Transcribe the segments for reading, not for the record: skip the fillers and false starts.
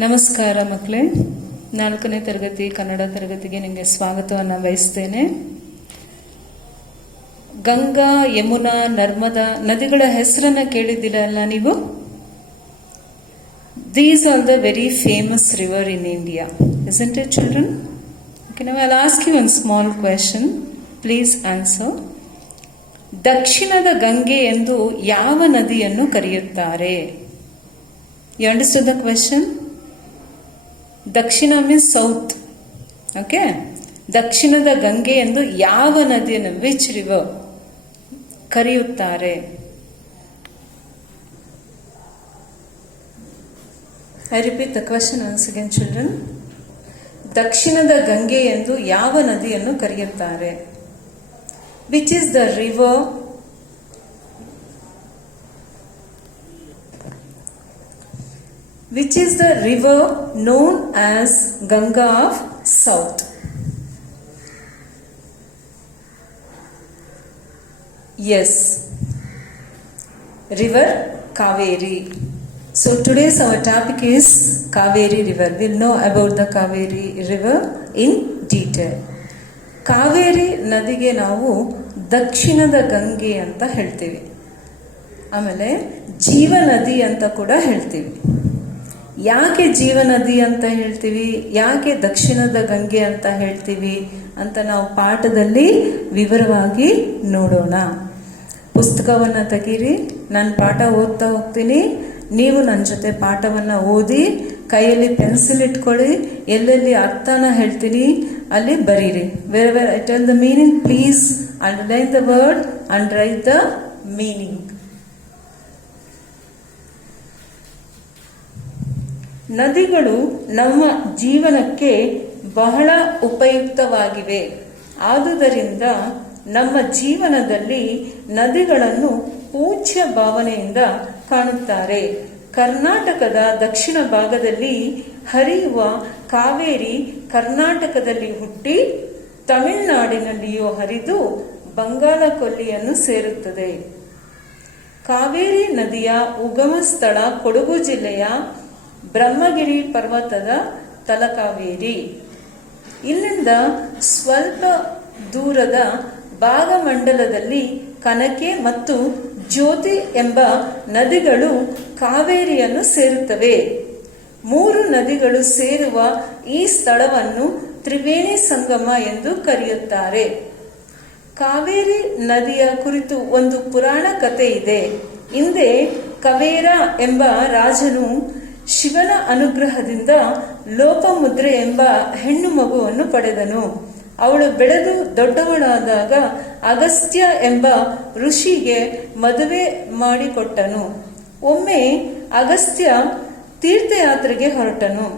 ನಮಸ್ಕಾರ ಮಕ್ಕಳೇ, 4ನೇ ತರಗತಿ ಕನ್ನಡ ತರಗತಿಗೆ ನಿಮಗೆ ಸ್ವಾಗತವನ್ನು ಬಯಸ್ತೇನೆ. ಗಂಗಾ, ಯಮುನಾ, ನರ್ಮದಾ ನದಿಗಳ ಹೆಸರನ್ನು ಕೇಳಿದ್ದೀರಲ್ಲ ನೀವು? These are the very famous river in India, isn't it, children? Okay, now I'll ask you one small question. Please answer. ದಕ್ಷಿಣದ ಗಂಗೆ ಎಂದು ಯಾವ ನದಿಯನ್ನು ಕರೆಯುತ್ತಾರೆ? You understood the question? Dakshina means south. Okay, ದಕ್ಷಿಣದ ಗಂಗೆ ಎಂದು ಯಾವ ನದಿಯನ್ನು, ವಿಚ್ ರಿವರ್, ಕರೆಯುತ್ತಾರೆ? I repeat the question once again children. ದಕ್ಷಿಣದ ಗಂಗೆ ಎಂದು ಯಾವ ನದಿಯನ್ನು ಕರೆಯುತ್ತಾರೆ? Which is the river which is the river known as Ganga of South? Yes, river Kaveri. So today's our topic is Kaveri river. We'll know about the Kaveri river in detail. Kaveri ನದಿಗೆ ನಾವು ದಕ್ಷಿಣದ ಗಂಗೆ ಅಂತ ಹೇಳ್ತೀವಿ, ಆಮೇಲೆ ಜೀವ ನದಿ ಅಂತ ಕೂಡ ಹೇಳ್ತೀವಿ. ಯಾಕೆ ಜೀವ ನದಿ ಅಂತ ಹೇಳ್ತೀವಿ, ಯಾಕೆ ದಕ್ಷಿಣದ ಗಂಗೆ ಅಂತ ಹೇಳ್ತೀವಿ ಅಂತ ನಾವು ಪಾಠದಲ್ಲಿ ವಿವರವಾಗಿ ನೋಡೋಣ. ಪುಸ್ತಕವನ್ನು ತೆಗೀರಿ, ನಾನು ಪಾಠ ಓದ್ತಾ ಹೋಗ್ತೀನಿ, ನೀವು ನನ್ನ ಜೊತೆ ಪಾಠವನ್ನು ಓದಿ, ಕೈಯಲ್ಲಿ ಪೆನ್ಸಿಲ್ ಇಟ್ಕೊಳ್ಳಿ, ಎಲ್ಲೆಲ್ಲಿ ಅರ್ಥನ ಹೇಳ್ತೀನಿ ಅಲ್ಲಿ ಬರೀರಿ. Where where I tell the meaning, please underline the word and write the meaning. ನದಿಗಳು ನಮ್ಮ ಜೀವನಕ್ಕೆ ಬಹಳ ಉಪಯುಕ್ತವಾಗಿವೆ. ಆದುದರಿಂದ ನಮ್ಮ ಜೀವನದಲ್ಲಿ ನದಿಗಳನ್ನು ಪೂಜ್ಯ ಭಾವನೆಯಿಂದ ಕಾಣುತ್ತಾರೆ. ಕರ್ನಾಟಕದ ದಕ್ಷಿಣ ಭಾಗದಲ್ಲಿ ಹರಿಯುವ ಕಾವೇರಿ ಕರ್ನಾಟಕದಲ್ಲಿ ಹುಟ್ಟಿ ತಮಿಳುನಾಡಿನಲ್ಲಿಯೂ ಹರಿದು ಬಂಗಾಳ ಕೊಲ್ಲಿಯನ್ನು ಸೇರುತ್ತದೆ. ಕಾವೇರಿ ನದಿಯ ಉಗಮ ಸ್ಥಳ ಕೊಡಗು ಜಿಲ್ಲೆಯ ಬ್ರಹ್ಮಗಿರಿ ಪರ್ವತದ ತಲಕಾವೇರಿ. ಇಲ್ಲಿಂದ ಸ್ವಲ್ಪ ದೂರದ ಭಾಗಮಂಡಲದಲ್ಲಿ ಕನಕೆ ಮತ್ತು ಜ್ಯೋತಿ ಎಂಬ ನದಿಗಳು ಕಾವೇರಿಯನ್ನು ಸೇರುತ್ತವೆ. 3 ನದಿಗಳು ಸೇರುವ ಈ ಸ್ಥಳವನ್ನು ತ್ರಿವೇಣಿ ಸಂಗಮ ಎಂದು ಕರೆಯುತ್ತಾರೆ. ಕಾವೇರಿ ನದಿಯ ಕುರಿತು ಒಂದು ಪುರಾಣ ಕಥೆ ಇದೆ. ಹಿಂದೆ ಕವೇರ ಎಂಬ ರಾಜನು ಶಿವನ ಅನುಗ್ರಹದಿಂದ ಲೋಪಮುದ್ರೆ ಎಂಬ ಹೆಣ್ಣು ಮಗುವನ್ನು ಪಡೆದನು. ಅವಳು ಬೆಳೆದು ದೊಡ್ಡವಳಾದಾಗ ಅಗಸ್ತ್ಯ ಎಂಬ ಋಷಿಗೆ ಮದುವೆ ಮಾಡಿಕೊಟ್ಟನು. ಒಮ್ಮೆ ಅಗಸ್ತ್ಯ ತೀರ್ಥಯಾತ್ರೆಗೆ ಹೊರಟನು.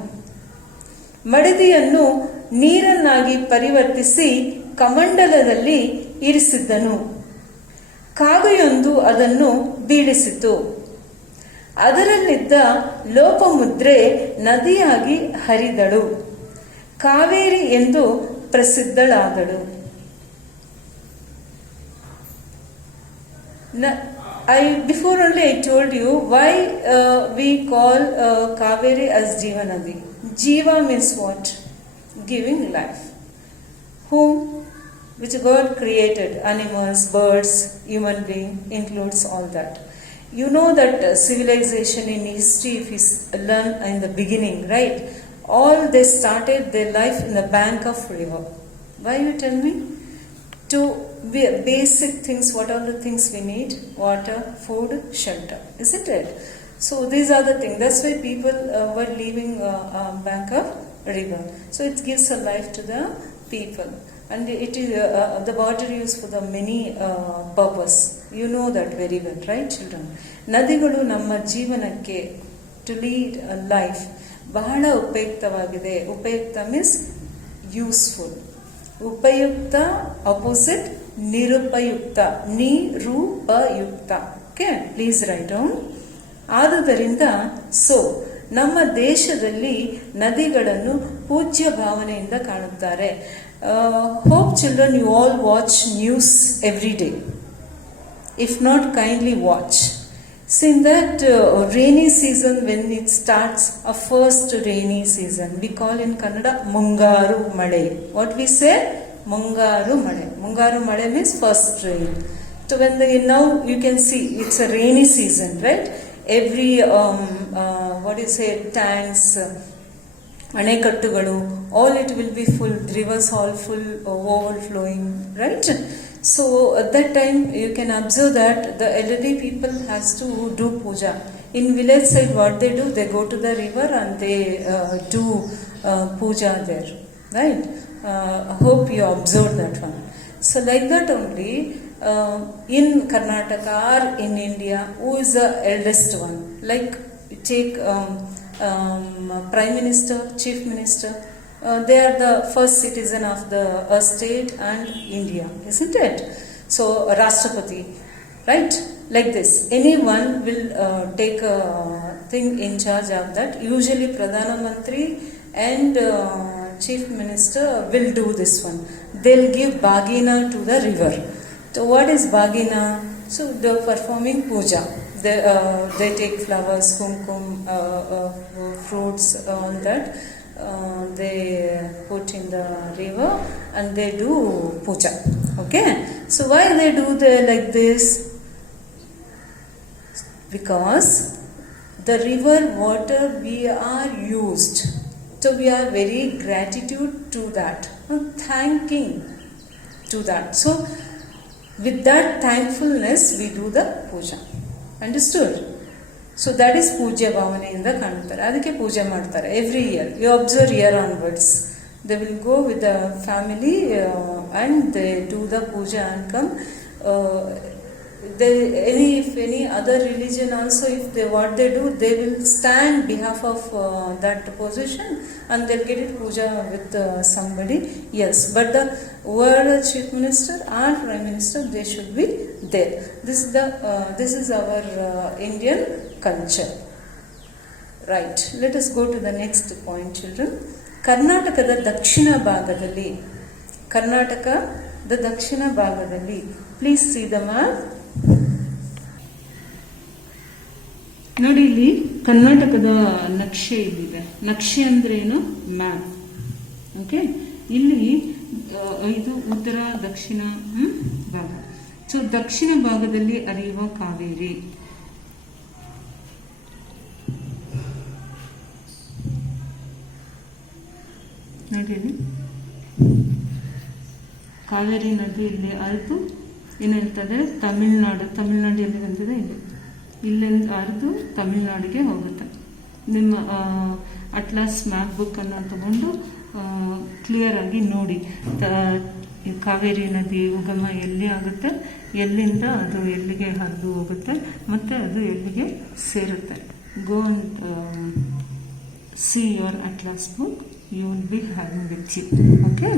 ಮಡದಿಯನ್ನು ನೀರನ್ನಾಗಿ ಪರಿವರ್ತಿಸಿ ಕಮಂಡಲದಲ್ಲಿ ಇರಿಸಿದ್ದನು. ಕಾಗೆಯೊಂದು ಅದನ್ನು ಬೀಳಿಸಿತು. ಅದರಲ್ಲಿದ್ದ ಲೋಪಮುದ್ರೆ ನದಿಯಾಗಿ ಹರಿದಳು, ಕಾವೇರಿ ಎಂದು ಪ್ರಸಿದ್ಧಳಾದಳು. Before only I told you why we call Kaveri as Jiva Nadi. Jiva means what? Giving life. Whom? Which God created, animals, birds, human being, includes all that. You know that civilization in history, if you learn in the beginning, right? All they started their life in the bank of river. Why you tell me? To basic things, what are the things we need? Water, food, shelter, isn't it? So these are the things. That's why people were leaving bank of river. So it gives a life to the people. And it is the water used for the many purpose. You know that very well, right, children? ನದಿಗಳು ನಮ್ಮ ಜೀವನಕ್ಕೆ, to lead a life, ಬಹಳ ಉಪಯುಕ್ತವಾಗಿದೆ. ಉಪಯುಕ್ತ means useful. ಉಪಯುಕ್ತ opposite ನಿರುಪಯುಕ್ತ, ನಿರುಪಯುಕ್ತ. Okay, please write down. ಆದುದರಿಂದ ನಮ್ಮ ದೇಶದಲ್ಲಿ ನದಿಗಳನ್ನು ಪೂಜ್ಯ ಭಾವನೆಯಿಂದ ಕಾಣುತ್ತಾರೆ. Hope children you all watch news every day. If not, kindly watch. So in that rainy season, when it starts, a first rainy season, we call in Kannada Mungaru Male. What we say? Mungaru Male. Mungaru Male means first rain. So when now you can see it's a rainy season, right? Every tanks, anekattugalu, all it will be full, rivers all full, overflowing, right? So at that time you can observe that the elderly people has to do puja. In village side what they do, they go to the river and they do puja there, right? I hope you observed that one. So like that only in Karnataka or in India, who is the eldest one? Like take Prime Minister, Chief Minister, they are the first citizen of the state and India, isn't it? So Rashtrapati, right? Like this, anyone will take a thing in charge of that. Usually Pradhana Mantri and Chief Minister will do this one. They'll give Bagina to the river. So what is Bagina? So they're performing puja. They take flowers, kumkum, fruits on that. They put in the river and they do puja. Okay. So why they do like this? Because the river water we are used. So we are very gratitude to that. Thanking to that. So with that thankfulness we do the puja. Understood? So that is puja bhavanainda kanutare. Adike puja ಮಾಡ್ತಾರೆ every year. You observe year onwards. They will go with the family and they do the puja and come. If any other religion also, if they what they do, they will stand behalf of that position and they'll get it puja with somebody else. But the world chief minister or prime minister, they should be there. This is our Indian culture. Right. Let us go to the next point, children. ಕರ್ನಾಟಕದ ದಕ್ಷಿಣ ಭಾಗದಲ್ಲಿ please C the map. ನೋಡಿ ಇಲ್ಲಿ ಕರ್ನಾಟಕದ ನಕ್ಷೆ ಇಲ್ಲಿದೆ. ನಕ್ಷೆ ಅಂದ್ರೆ ಏನು? ಮ್ಯಾಪ್. ಓಕೆ. ಇಲ್ಲಿ ಇದು ಉತ್ತರ ದಕ್ಷಿಣ ಭಾಗ. ಸೊ ದಕ್ಷಿಣ ಭಾಗದಲ್ಲಿ ಹರಿಯುವ ಕಾವೇರಿ. ನೋಡಿ ಕಾವೇರಿ ನದಿ ಇಲ್ಲಿ ಹರಿದು ಏನಂತಂದ್ರೆ ತಮಿಳ್ನಾಡು ಎಲ್ಲಿ ಬಂದಿದೆ ಇಲ್ಲಿಂದ ಹರಿದು ತಮಿಳ್ನಾಡಿಗೆ ಹೋಗುತ್ತೆ. ನಿಮ್ಮ ಅಟ್ಲಾಸ್ ಮ್ಯಾಪ್ ಬುಕ್ ಅನ್ನು ತಗೊಂಡು ಕ್ಲಿಯರ್ ಆಗಿ ನೋಡಿ ಕಾವೇರಿ ನದಿ ಉಗಮ ಎಲ್ಲಿ ಆಗುತ್ತೆ, ಎಲ್ಲಿಂದ ಅದು ಎಲ್ಲಿಗೆ ಹರಿದು ಹೋಗುತ್ತೆ, ಮತ್ತೆ ಅದು ಎಲ್ಲಿಗೆ ಸೇರುತ್ತೆ. Go and see your atlas book, you will be having with you. Okay.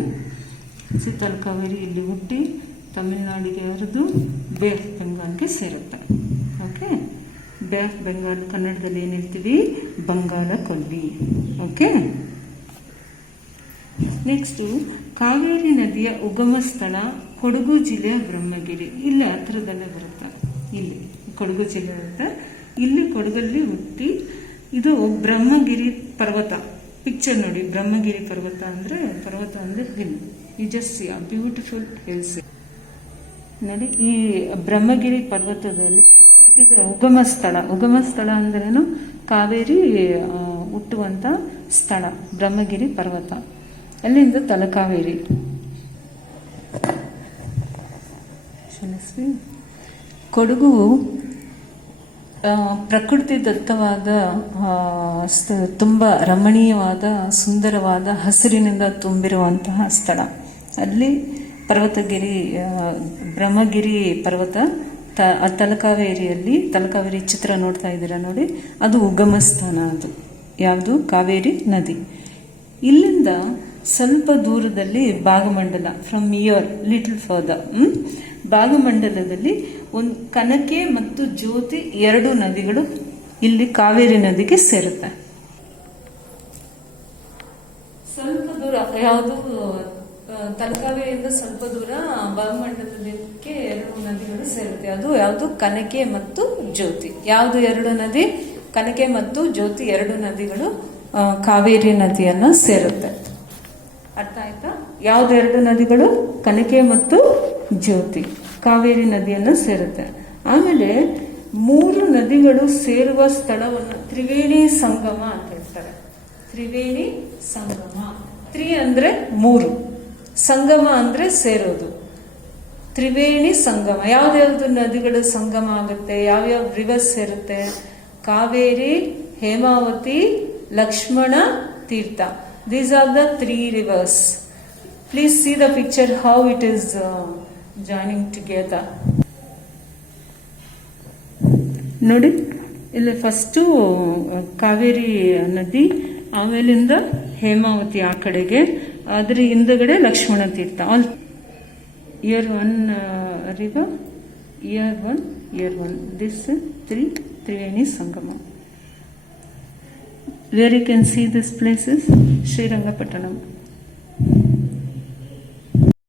Talakaveri ಇಲ್ಲಿ ಹುಟ್ಟಿ ತಮಿಳ್ನಾಡಿಗೆ ಹರಿದು ಬೇ ಆಫ್ ಬೆಂಗಾಲ್ಗೆ ಸೇರುತ್ತೆ. ಓಕೆ. ಬೇ ಆಫ್ ಬೆಂಗಾಲ್ ಕನ್ನಡದಲ್ಲಿ ಏನು ಹೇಳ್ತೀವಿ? ಬಂಗಾಳ ಕೊಲ್ಲಿ. ಓಕೆ. ನೆಕ್ಸ್ಟು ಕಾವೇರಿ ನದಿಯ ಉಗಮ ಸ್ಥಳ ಕೊಡಗು ಜಿಲ್ಲೆಯ ಬ್ರಹ್ಮಗಿರಿ. ಇಲ್ಲಿ ಹತ್ರದಲ್ಲೇ ಬರುತ್ತೆ. ಇಲ್ಲಿ ಕೊಡಗು ಜಿಲ್ಲೆ ಇರುತ್ತೆ. ಇಲ್ಲಿ ಕೊಡಗಲ್ಲಿ ಹುಟ್ಟಿ ಇದು ಬ್ರಹ್ಮಗಿರಿ ಪರ್ವತ. ಪಿಕ್ಚರ್ ನೋಡಿ, ಬ್ರಹ್ಮಗಿರಿ ಪರ್ವತ ಅಂದ್ರೆ ಹಿಲ್. ಯು ಜಸ್ಟ್ ಸಿ ಆ ಬ್ಯೂಟಿಫುಲ್ ಹಿಲ್ಸ್. ನೋಡಿ, ಈ ಬ್ರಹ್ಮಗಿರಿ ಪರ್ವತದಲ್ಲಿ ಹುಟ್ಟಿದ ಉಗಮ ಸ್ಥಳ ಅಂದ್ರೇನು? ಕಾವೇರಿ ಹುಟ್ಟುವಂತ ಸ್ಥಳ ಬ್ರಹ್ಮಗಿರಿ ಪರ್ವತ. ಅಲ್ಲಿಂದ ತಲಕಾವೇರಿ. ಕೊಡಗು ಪ್ರಕೃತಿ ದತ್ತವಾದ ತುಂಬಾ ರಮಣೀಯವಾದ ಸುಂದರವಾದ ಹಸಿರಿನಿಂದ ತುಂಬಿರುವಂತಹ ಸ್ಥಳ. ಅಲ್ಲಿ ಪರ್ವತಗಿರಿ ಬ್ರಹ್ಮಗಿರಿ ಪರ್ವತ ತಲಕಾವೇರಿ ಚಿತ್ರ ನೋಡ್ತಾ ಇದ್ದೀರಾ ನೋಡಿ, ಅದು ಉಗಮ ಸ್ಥಾನ. ಅದು ಯಾವುದು? ಕಾವೇರಿ ನದಿ. ಇಲ್ಲಿಂದ ಸ್ವಲ್ಪ ದೂರದಲ್ಲಿ Bhagamandala, from here little further, ಭಾಗಮಂಡಲದಲ್ಲಿ ಒಂದು ಕನಕೆ ಮತ್ತು ಜ್ಯೋತಿ ಎರಡು ನದಿಗಳು ಇಲ್ಲಿ ಕಾವೇರಿ ನದಿಗೆ ಸೇರುತ್ತೆ. ಸ್ವಲ್ಪ ದೂರ ಯಾವುದು? ತಲಕಾವೇರಿಯಿಂದ ಸ್ವಲ್ಪ ದೂರ ಭಾಗಮಂಡಲಕ್ಕೆ ಎರಡು ನದಿಗಳು ಸೇರುತ್ತೆ. ಅದು ಯಾವುದು? ಕನಕೆ ಮತ್ತು ಜ್ಯೋತಿ. ಯಾವುದು ಎರಡು ನದಿ? ಕನಕೆ ಮತ್ತು ಜ್ಯೋತಿ ಎರಡು ನದಿಗಳು ಕಾವೇರಿ ನದಿಯನ್ನ ಸೇರುತ್ತೆ. ಅರ್ಥ ಆಯ್ತಾ? ಯಾವ್ದು ಎರಡು ನದಿಗಳು? ಕನಕೆ ಮತ್ತು ಜ್ಯೋತಿ ಕಾವೇರಿ ನದಿಯನ್ನ ಸೇರುತ್ತೆ. ಆಮೇಲೆ ಮೂರು ನದಿಗಳು ಸೇರುವ ಸ್ಥಳವನ್ನು ತ್ರಿವೇಣಿ ಸಂಗಮ ಅಂತ ಹೇಳ್ತಾರೆ. ತ್ರಿವೇಣಿ ಸಂಗಮ. ತ್ರಿ ಅಂದ್ರೆ ಮೂರು, ಸಂಗಮ ಅಂದ್ರೆ ಸೇರೋದು. ತ್ರಿವೇಣಿ ಸಂಗಮ. ಯಾವ್ದ್ಯಾವ್ದು ನದಿಗಳು ಸಂಗಮ ಆಗುತ್ತೆ? ಯಾವ್ಯಾವ ರಿವರ್ಸ್ ಸೇರುತ್ತೆ? Kaveri, Hemavathi, Lakshmana Tirtha. These are the three rivers. Please see the picture how it is joining together. ನೋಡಿ, ಇಲ್ಲಿ ಫಸ್ಟು ಕಾವೇರಿ ನದಿ, ಆಮೇಲಿಂದ ಹೇಮಾವತಿ ಆ ಕಡೆಗೆ, ಅದ್ರ ಹಿಂದಗಡೆ Lakshmana Tirtha. All here one river, here one this Triveni Sangama. Where you can see this places, Srirangapattanam.